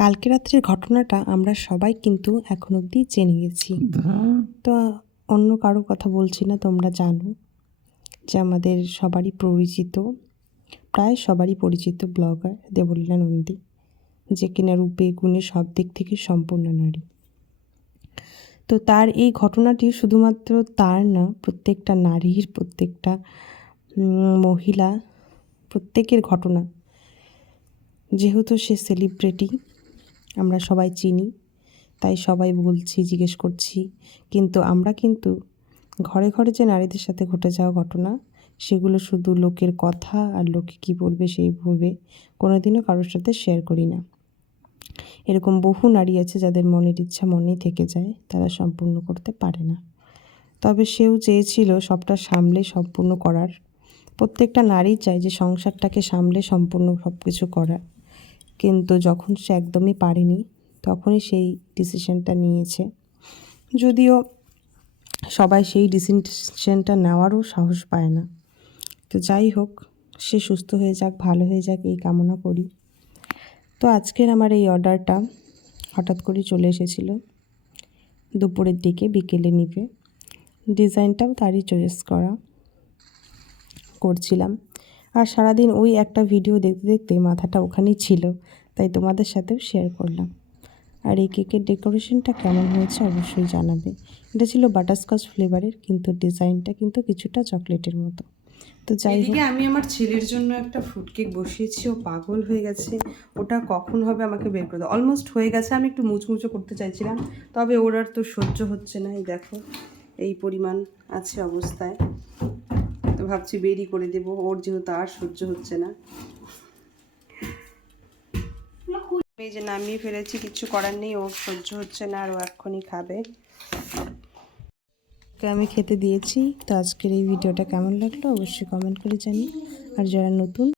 কালকে রাত্রের ঘটনাটা আমরা সবাই কিন্তু এখন অবধি জেনে গেছি। তো অন্য কারো কথা বলছি না, তোমরা জানো যে আমাদের সবারই পরিচিত, প্রায় সবারই পরিচিত ব্লগার দেবলীনা নন্দী, যে কিনা রূপে গুণে সব দিক থেকে সম্পূর্ণ নারী। তো তার এই ঘটনাটি শুধুমাত্র তার না, প্রত্যেকটা নারীর, প্রত্যেকটা মহিলা, প্রত্যেকের ঘটনা। যেহেতু সে সেলিব্রিটি, আমরা সবাই চিনি, তাই সবাই বলছি, জিজ্ঞেস করছি। কিন্তু আমরা কিন্তু ঘরে ঘরে যে নারীদের সাথে ঘটে যাওয়া ঘটনা, সেগুলো শুধু লোকের কথা আর লোকে কী বলবে সেই ভেবে কোনোদিনও কারোর সাথে শেয়ার করি না। এরকম বহু নারী আছে যাদের মনের ইচ্ছা মনেই থেকে যায়, তারা সম্পূর্ণ করতে পারে না। তবে সেও চেয়েছিল সবটা সামলে সম্পূর্ণ করার। প্রত্যেকটা নারী চায় যে সংসারটাকে সামলে সম্পূর্ণ সব কিছু করার, কিন্তু যখন সে একদমই পারেনি তখনই সেই ডিসিশনটা নিয়েছে। যদিও সবাই সেই ডিসিশনটা নেওয়ারও সাহস পায় না। তো যাই হোক, সে সুস্থ হয়ে যাক, ভালো হয়ে যাক, এই কামনা করি। তো আজকের আমার এই অর্ডারটা হঠাৎ করে চলে এসেছিলো দুপুরের দিকে, বিকেলে নিবে। ডিজাইনটাও তারই চয়েস করছিলাম। আর সারাদিন ওই একটা ভিডিও দেখতে দেখতে মাথাটা ওখানেই ছিল, তাই তোমাদের সাথেও শেয়ার করলাম। আর এই কেকের ডেকোরেশনটা কেমন হয়েছে অবশ্যই জানাবে। এটা ছিল বাটারস্কচ ফ্লেভারের, কিন্তু ডিজাইনটা কিন্তু কিছুটা চকলেটের মতো। তো যাই হোক, আমি আমার ছেলের জন্য একটা ফ্রুট কেক বসিয়েছি, ও পাগল হয়ে গেছে। ওটা কখন হবে আমাকে বের করে দাও। অলমোস্ট হয়ে গেছে, আমি একটু মুচমুচো করতে চাইছিলাম, তবে ওর আর তো সহ্য হচ্ছে না। এই দেখো এই পরিমাণ আছে অবস্থায়, তো ভাবছি বেরি করে দেবো, ওর যেহেতু আর সহ্য হচ্ছে না। এই যে নামিয়ে ফেলেছি, কিছু করার নেই, ওর সহ্য হচ্ছে না আর ও এক্ষুনি খাবে। আমি খেতে দিয়েছি। তো আজকের এই ভিডিওটা কেমন লাগলো অবশ্যই কমেন্ট করে জানি। আর যারা নতুন